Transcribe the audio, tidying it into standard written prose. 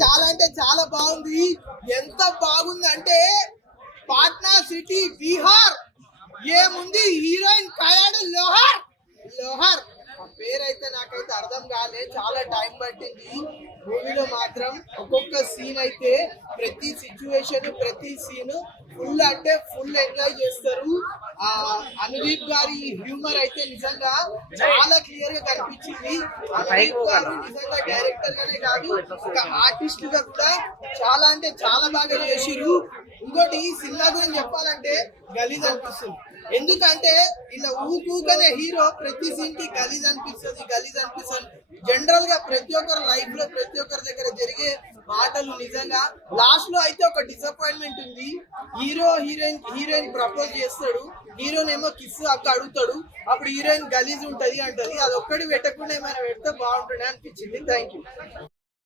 చాలా అంటే చాలా బాగుంది. ఎంత బాగుంది అంటే పాట్నా సిటీ బీహార్ ఏముంది హీరోయిన్ కయాడు లోహర్ లోహర్ ఆ పేరైతే నాకైతే అర్థం కాలే. చాలా టైం పట్టింది. మూవీలో మాత్రం ఒక్కొక్క సీన్ అయితే ప్రతి సిచ్యువేషన్ ప్రతి సీన్ ఫుల్ అంటే ఫుల్ ఎంజాయ్ చేస్తారు. ఆ అనుదీప్ గారి హ్యూమర్ అయితే నిజంగా చాలా క్లియర్ గా కనిపించింది. అనుదీప్ గారు నిజంగా డైరెక్టర్ గానే కాదు ఒక ఆర్టిస్ట్ గా కూడా చాలా అంటే చాలా బాగా చేసిరు. ఇంకోటి ఈ సినిమా గురించి చెప్పాలంటే గలీజ్ అనిపిస్తుంది. ఎందుకంటే ఇలా ఊకనే హీరో ప్రతి సీన్ కి గలీజ్ అనిపిస్తుంది. జనరల్ గా ప్రతి ఒక్కరి లైఫ్ లో ప్రతి ఒక్కరి దగ్గర జరిగే మాటలు నిజంగా. లాస్ట్ లో అయితే ఒక డిసప్పాయింట్మెంట్ ఉంది. హీరోయిన్ ప్రపోజ్ చేస్తాడు, హీరోయిన్ ఏమో కిస్ అక్క అడుగుతాడు, అప్పుడు హీరోయిన్ గలీజ్ ఉంటది అంటది. అది ఒక్కటి పెట్టకుండా ఏమైనా పెడితే బాగుంటుండే అనిపించింది. Thank you.